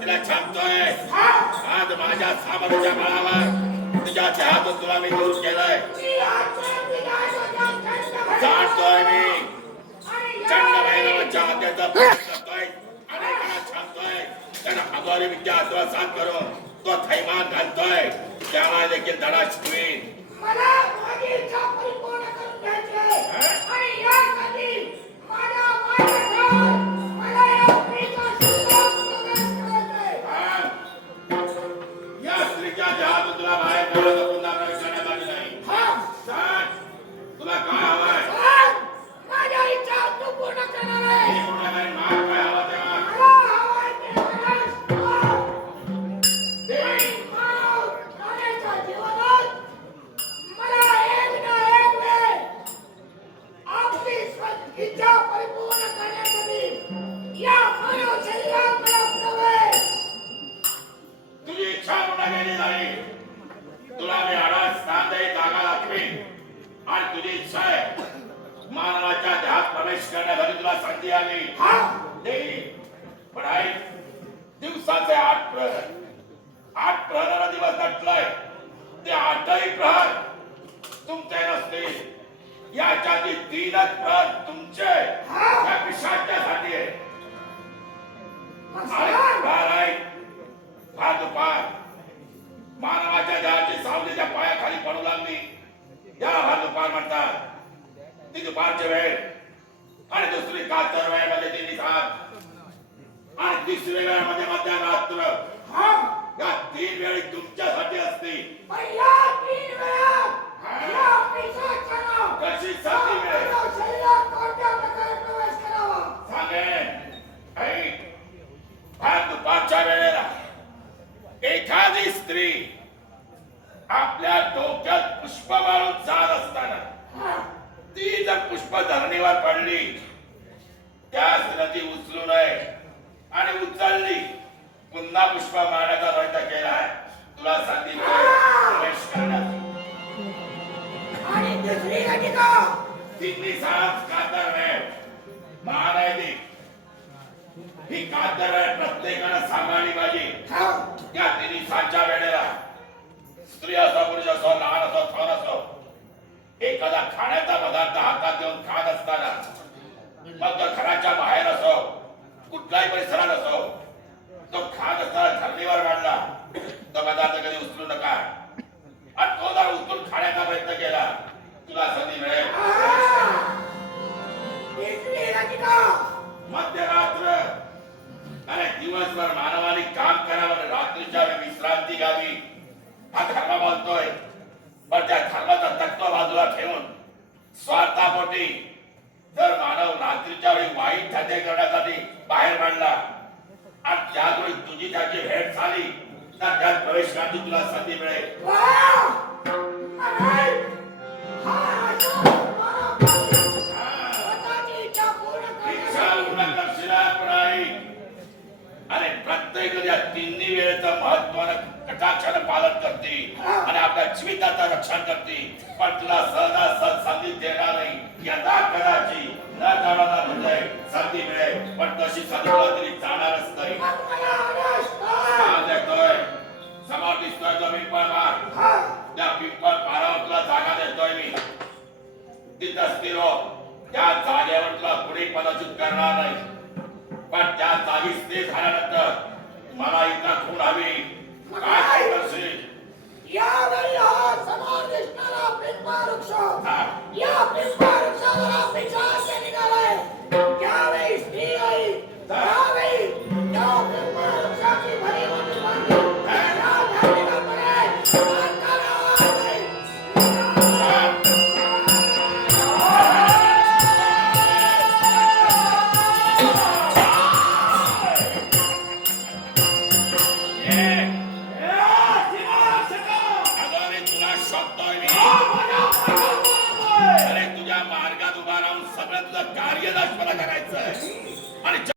तिला छापतोय आज माझ्या सामर्थ्या बळावर तुझ्या देहातून तुला मी दूर केलंय जाणतोय मी चंड भैरवाच्या हत्येचा करतोय अनेकांना छापतोय त्यांना अगोरी विद्या आत्मसात करून तो थैमान घालतोय त्याला देखील धडा शिकवीन मला माझी इच्छा परिपूर्ण करून घ्यायची आणि यासाठी माझ्या मायेचा मला या स्त्रीचा शिल्लक प्रवेश करायचा या स्त्रीच्या देहातून तुला बाहेर काढायला पुन्हा प्रवेश करण्यात आली नाही सांग तुला काय हवंय माझ्या इच्छा तू पूर्ण करणार आहे हे पूर्ण करेन माग काय हवं तेव्हा मला हवंय ते मानव प्राण्याच्या जीवनात मला एक ना एक वेळ आपली इच्छा परिपूर्ण करण्यासाठी या मानव शरीरात मला प्रवेश तुझी इच्छा पूर्ण केली नाही तुला मी आडास स्थानदायी जागा दाखवीन आणि तुझी इच्छा आहे मानवाच्या देहात प्रवेश करण्यासाठी तुला संधी आली पण आई दिवसाचे 8 प्रहर दिवस दटलाय ते 8ही प्रहर तुमचे नसतील याच्या 3च प्रहर तुमचे या पिशाच्यासाठी आहे हा दुपार मानवाच्या देहाची सावलीच्या पायाखाली पडू लागली याला हा दुपार म्हणतात ती दुपारची वेळ आणि दुसरी कातर वेळेमध्ये ती निघात आणि तिसरी वेळेमध्ये मध्यरात्र या 3 वेळी तुमच्यासाठी असते पहिला 3 वेळा या पिशाचानं कशी संधी मिळेल शरीरात कोणत्या प्रकारे प्रवेश करावा सांगेन आई हा दुपारच्या वेळेला एखादी स्त्री आपल्या डोक्यात पुष्प मारून जात असताना ती जर पुष्प धरणीवर पडली त्यास नदी उचलू नये आणि उचलली पुन्हा पुष्प मारण्याचा प्रयत्न केलाय तुला संधी प्रवेश करण्याची आणि दुसरी घटिका तिन्ही सात कातर वेळ महारायदी ही कातर वेळ प्रत्येकानं सांभाळली पाहिजे या तिन्ही सातच्या वेळेला स्त्री असो पुरुष असो लहान असो थोर असो एखादा खाण्याचा पदार्थ हातात घेऊन खात असताना मग तो घराच्या बाहेर असो कुठल्याही परिसरात असो तो खात असताना धरणीवर मांडला तो पदार्थ कधी उचलू नका आणि तो जर उचलून खाण्याचा प्रयत्न केला तुला संधी मिळेल मध्यरात्र अरे दिवसभर मानवाने काम करावं रात्रीच्या वेळी विश्रांती घ्यावी हा धर्म बोलतोय पण त्या धर्माचा तत्व बाजूला ठेवून स्वार्थापोटी जर मानव रात्रीच्या वेळी वाईट धंदे करण्यासाठी बाहेर मांडला आणि त्यावेळी तुझी त्याची भेट झाली तर त्यात प्रवेश करण्याची तुला संधी मिळेल आणि प्रत्येक या तिन्ही वेळेचं महत्वानं कटाक्षानं पालन करते आणि आपल्या जीविताचं रक्षण करते पण तुला सहजासहज संधी देणार नाही यदा कदाचित न जाणारा म्हणजे संधी मिळेल पण तशी संधी तुला तरी जाणारच नाही. मग मला आदेश कर. हा देखतोय समोर दिसतोय तो पिंपळ मार. हा. त्या पिंपळ मारावर तुला जागा देतोय मी. तिथं स्थिर हो. त्या जागेवर तुला पुढे पदाचित करणार नाही पण त्या जागी स्थिर झाल्यानंतर मला इथं खूण हवी. काय करशील? यावेळी हा समोर दिसणारा पिंपळ वृक्ष हा. या पिंपळ वृक्षावर हा पिशाच निघालाय. त्यावेळी स्त्री येईल. त्यावेळी त्या पिंपळ वृक्षाची भरी मोठी मांडी त्या झाडीला पडेल. मारताना आवाज येईल. ये. अगं मी तुला शोधतोय मी. अरे तुझ्या मार्गात उभा राहून सगळं तुझं कार्य नाश मला करायचंय आणि